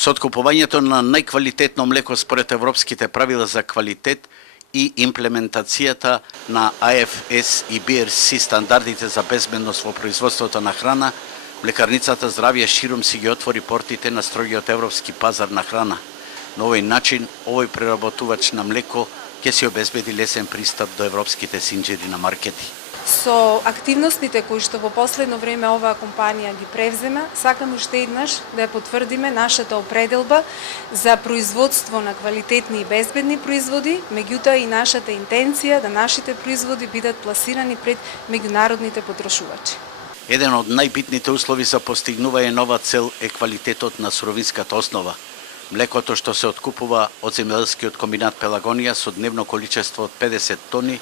Со откупувањето на најквалитетно млеко според европските правила за квалитет и имплементацијата на АФС и BRC стандардите за безбедност во производството на храна, млекарницата Здравје ширум си ги отвори портите на строгиот европски пазар на храна. На овој начин, овој преработувач на млеко ќе се обезбеди лесен пристап до европските синџири на маркети. Со активностите кои што во последно време оваа компанија ги превзема, сакаме уште еднаш да ја потврдиме нашата определба за производство на квалитетни и безбедни производи, меѓутоа и нашата интенција да нашите производи бидат пласирани пред меѓународните потрошувачи. Еден од најбитните услови за постигнување нова цел е квалитетот на суровинската основа. Млекото што се откупува од земјоделскиот комбинат Пелагонија со дневно количество од 50 тони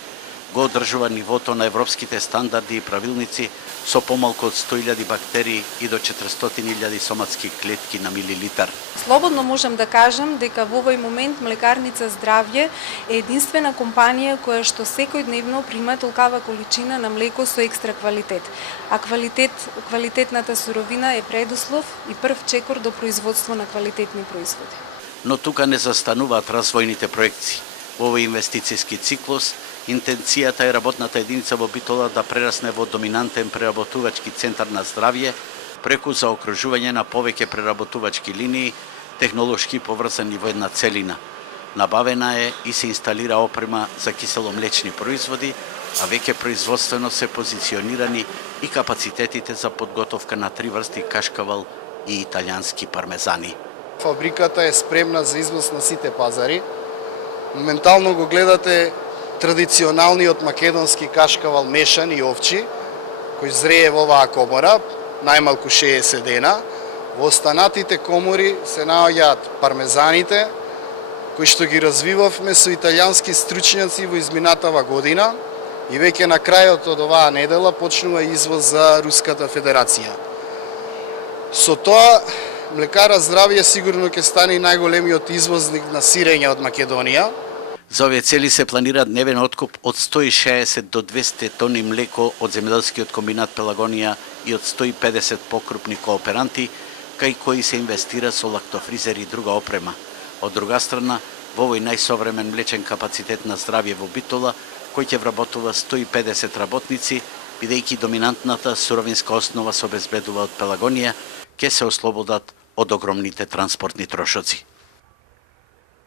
го одржува нивото на европските стандарди и правилници со помалку од 100.000 бактерии и до 400.000 соматски клетки на милилитар. Слободно можам да кажам дека во овој момент Млекарница Здравје е единствена компанија која што секојдневно прима толкава количина на млеко со екстра квалитет. А квалитетната суровина е предуслов и прв чекор до производство на квалитетни производи. Но тука не застануваат развојните проекции. Во овој инвестицијски циклус, интенцијата е работната единица во Битола да прерасне во доминантен преработувачки центар на здравје, преку заокружување на повеќе преработувачки линии, технолошки поврзани во една целина. Набавена е и се инсталира опрема за киселомлечни производи, а веќе производствено се позиционирани и капацитетите за подготовка на 3 врсти кашкавал и италијански пармезани. Фабриката е спремна за извоз на сите пазари. Моментално го гледате традиционалниот македонски кашкавал мешан и овчи, кој зрее во оваа комора, најмалку 60 дена. Во останатите комори се наоѓаат пармезаните, кои што ги развивавме со италијански стручњаци во изминатава година и веќе на крајот од оваа недела почнува извоз за Руската Федерација. Со тоа, Млекара Здравје сигурно ќе стане најголемиот извозник на сирење од Македонија. За овие цели се планира дневен откуп од 160 до 200 тони млеко од земјоделскиот комбинат Пелагонија и од 150 покрупни кооперанти, кај кои се инвестира со лактофризер и друга опрема. Од друга страна, во овој најсовремен млечен капацитет на Здравје во Битола, кој ќе вработува 150 работници, бидејќи доминантната суровинска основа се обезбедува од Пелагонија, ќе се ослободат од огромните транспортни трошоци.